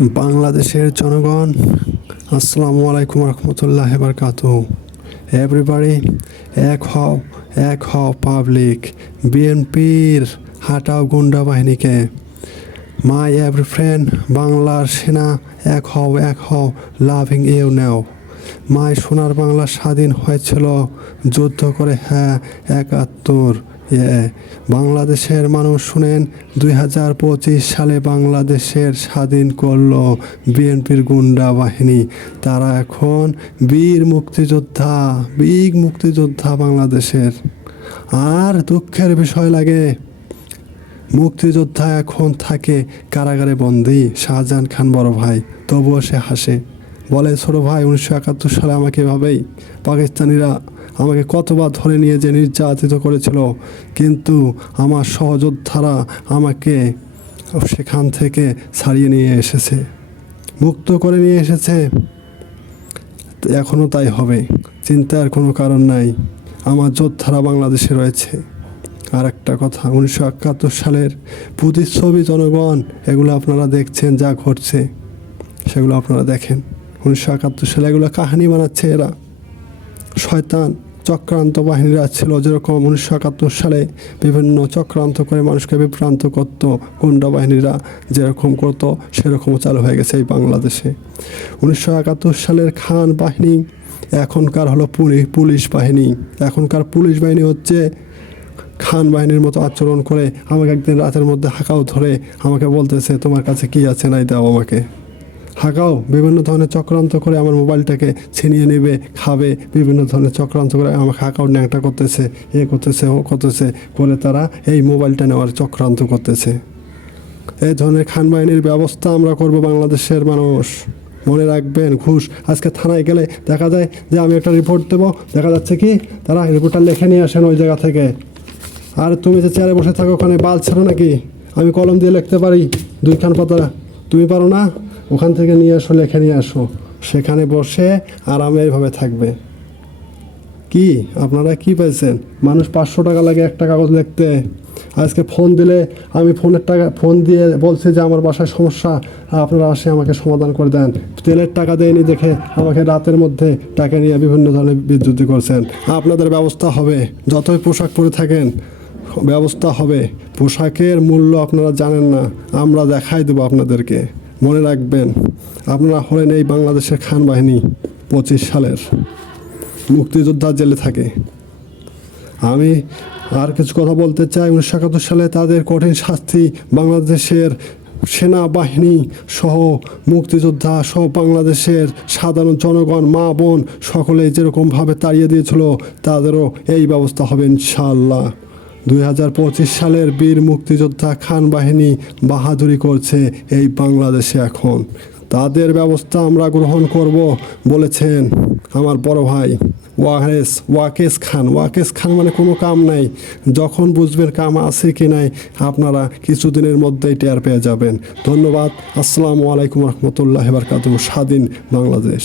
বাংলাদেশের জনগণ, আসসালামু আলাইকুম রহমতুল্লাহ বারকাতুহু। এভরিবাডি, এক হও পাবলিক। বিএনপির হাটাও গুন্ডা বাহিনীকে। মাই এভরি ফ্রেন্ড, বাংলার সেনা, এক হও লাভিং ইউ নাও। মাই সোনার বাংলা স্বাধীন হয়েছিল যুদ্ধ করে, হ্যাঁ ৭১। বাংলাদেশের মানুষ শুনেন, ২০২৫ সালে বাংলাদেশের স্বাধীন করল বিএনপির গুন্ডা বাহিনী। তারা এখন বীর মুক্তিযোদ্ধা বাংলাদেশের। আর দুঃখের বিষয় লাগে, মুক্তিযোদ্ধা এখন থাকে কারাগারে বন্দী। শাহজাহান খান বড় ভাই, তবুও সে হাসে, বলে ছোট ভাই ১৯৭১ সালে আমাকে এভাবেই পাকিস্তানিরা আমাকে কতবার ধরে নিয়ে যে নির্যাতিত করেছিল, কিন্তু আমার সহযোদ্ধারা আমাকে সেখান থেকে ছাড়িয়ে নিয়ে এসেছে, মুক্ত করে নিয়ে এসেছে। এখনও তাই হবে, চিন্তার কোনো কারণ নাই। আমার যোদ্ধারা বাংলাদেশে রয়েছে। আর একটা কথা, ১৯৭১ সালের প্রতিচ্ছবি জনগণ, এগুলো আপনারা দেখছেন, যা ঘটছে সেগুলো আপনারা দেখেন। ১৯৭১ সালে এগুলো কাহিনী বানাচ্ছে এরা, শয়তান চক্রান্ত বাহিনীরা ছিল। যেরকম ১৯৭১ সালে বিভিন্ন চক্রান্ত করে মানুষকে বিভ্রান্ত করতো গুন্ডা বাহিনীরা, যেরকম করতো সেরকমও চালু হয়ে গেছে এই বাংলাদেশে। ১৯৭১ সালের খান বাহিনী এখনকার হলো পুলিশ বাহিনী। এখনকার পুলিশ বাহিনী হচ্ছে খান বাহিনীর মতো আচরণ করে। আমাকে একদিন রাতের মধ্যে হাঁকাও ধরে আমাকে বলতেছে, তোমার কাছে কি আছে নাই দাও আমাকে। হাঁকাও বিভিন্ন ধরনের চক্রান্ত করে আমার মোবাইলটাকে ছিনিয়ে নেবে, খাবে, বিভিন্ন ধরনের চক্রান্ত করে আমাকে হাঁকাও ন্যাংটা করতেছে, করতেছে ও করতেছে করে তারা এই মোবাইলটা নেওয়ার চক্রান্ত করতেছে। এই ধরনের খান বাহিনীর ব্যবস্থা আমরা করব বাংলাদেশের মানুষ। মনে রাখবেন, ঘুষ। আজকে থানায় গেলে দেখা যায় যে আমি একটা রিপোর্ট দেবো, দেখা যাচ্ছে কি তারা রিপোর্টটা লিখে নিয়ে আসেন ওই জায়গা থেকে। আর তুমি যে চেয়ারে বসে থাকো, ওখানে বাল ছাড়ো নাকি? আমি কলম দিয়ে লিখতে পারি ২খান পাতা, তুমি পারো না? ওখান থেকে নিয়ে আসো, লেখে নিয়ে আসো, সেখানে বসে আরামে এইভাবে থাকবে। কি আপনারা কি পাইছেন? মানুষ ৫০০ টাকা লাগে একটা কাগজ লিখতে। আজকে ফোন দিলে আমি ফোন দিয়ে বলছি যে আমার বাসায় সমস্যা, আপনারা আসে আমাকে সমাধান করে দেন। তেলের টাকা দেয়নি দেখে আমাকে রাতের মধ্যে টাকা নিয়ে বিভিন্ন ধরনের বিদ্যুৎ করছেন। আপনাদের ব্যবস্থা হবে, যতই পোশাক পরে থাকেন ব্যবস্থা হবে। পোশাকের মূল্য আপনারা জানেন না, আমরা দেখাই দেবো আপনাদেরকে। মনে রাখবেন, আপনারা হলেন এই বাংলাদেশের খান বাহিনী ২৫ সালের মুক্তিযোদ্ধা জেলে থাকে। আমি আর কিছু কথা বলতে চাই। ১৯৭১ সালে তাদের কঠিন শাস্তি বাংলাদেশের সেনাবাহিনী সহ মুক্তিযোদ্ধা সহ বাংলাদেশের সাধারণ জনগণ, মা বোন সকলেই যেরকমভাবে তাড়িয়ে দিয়েছিল, তাদেরও এই ব্যবস্থা হবে ইনশাআল্লাহ। ২০২৫ সালের বীর মুক্তিযোদ্ধা খান বাহিনী বাহাদুরি করছে এই বাংলাদেশে এখন। তাদের ব্যবস্থা আমরা গ্রহণ করব বলেছেন আমার বড় ভাই ওয়াকেস খান মানে কোনো কাম নাই। যখন বুঝবেন কাম আছে কি নাই, আপনারা কিছুদিনের মধ্যেই টের পেয়ে যাবেন। ধন্যবাদ। আসসালামু আলাইকুম রহমতুল্লাহ বারকাতুহু। স্বাধীন বাংলাদেশ।